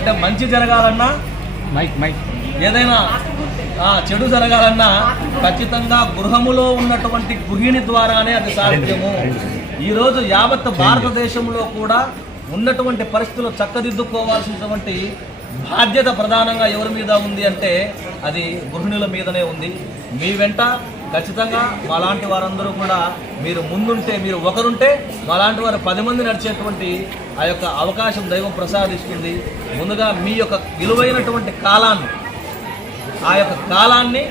అంటే మంచి జరగాలన్నా మైక్ మైక్. ఏదైనా చెడు జరగాలన్నా ఖచ్చితంగా గృహములో ఉన్నటువంటి గృహిణి ద్వారానే అది సాధ్యము. ఈరోజు యావత్ భారతదేశంలో కూడా ఉన్నటువంటి పరిస్థితులు చక్కదిద్దుకోవాల్సినటువంటి బాధ్యత ప్రధానంగా ఎవరి మీద ఉంది అంటే అది గృహిణుల మీదనే ఉంది. మీ వెంట ఖచ్చితంగా మాలాంటి వారందరూ కూడా మీరు ముందుంటే మీరు ఒకరుంటే మాలాంటి వారు పది మంది నడిచేటువంటి ఆ యొక్క అవకాశం దైవం ప్రసాదిస్తుంది. ముందుగా మీ యొక్క విలువైనటువంటి కాలాన్ని ఆ యొక్క కాలాన్ని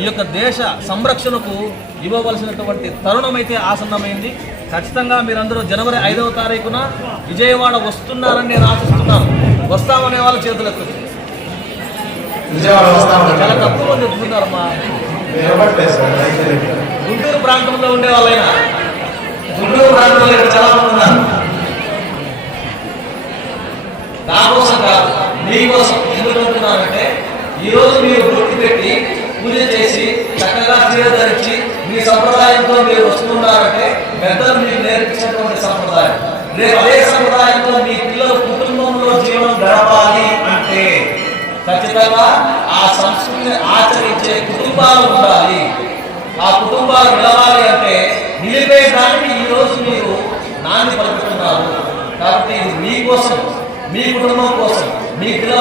ఈ యొక్క దేశ సంరక్షణకు ఇవ్వవలసినటువంటి తరుణం అయితే ఆసన్నమైంది. ఖచ్చితంగా మీరందరూ జనవరి ఐదవ తారీఖున విజయవాడ వస్తున్నారని నేను ఆశిస్తున్నాను. వస్తామనే వాళ్ళ చేతులు ఎత్తు విజయవాడ వస్తామని చాలా తక్కువ మంది సార్ రైతులకి గుంటూరు ప్రాంతంలో ఉండే వాళ్ళైనా? గుంటూరు ప్రాంతంలో ఇక్కడ చాలా మంది ఉన్నారు. నా కోసం కాదు మీకోసం. ఎందుకు అంటున్నానంటే ఈ రోజు మీరు గుర్తు పెట్టి పూజ చేసి చక్కగా చీర ధరించి మీ సంప్రదాయంతో మీరు వస్తున్నారంటే పెద్దలు మీరు నేర్పించినటువంటి సంప్రదాయం. రేపు అదే సంప్రదాయంతో మీ పిల్లలు కుటుంబంలో జీవనం గడపాలి అంటే ఖచ్చితంగా ఆ సంస్కృతిని ఆచరించే కుటుంబాలు ఉండాలి. ఆ కుటుంబాలు నిలవాలి అంటే నిలిపేయడానికి ఈ రోజు మీరు నాంది పలుకుతున్నారు. కాబట్టి ఇది మీకోసం మీ కుటుంబం కోసం మీ పిల్లల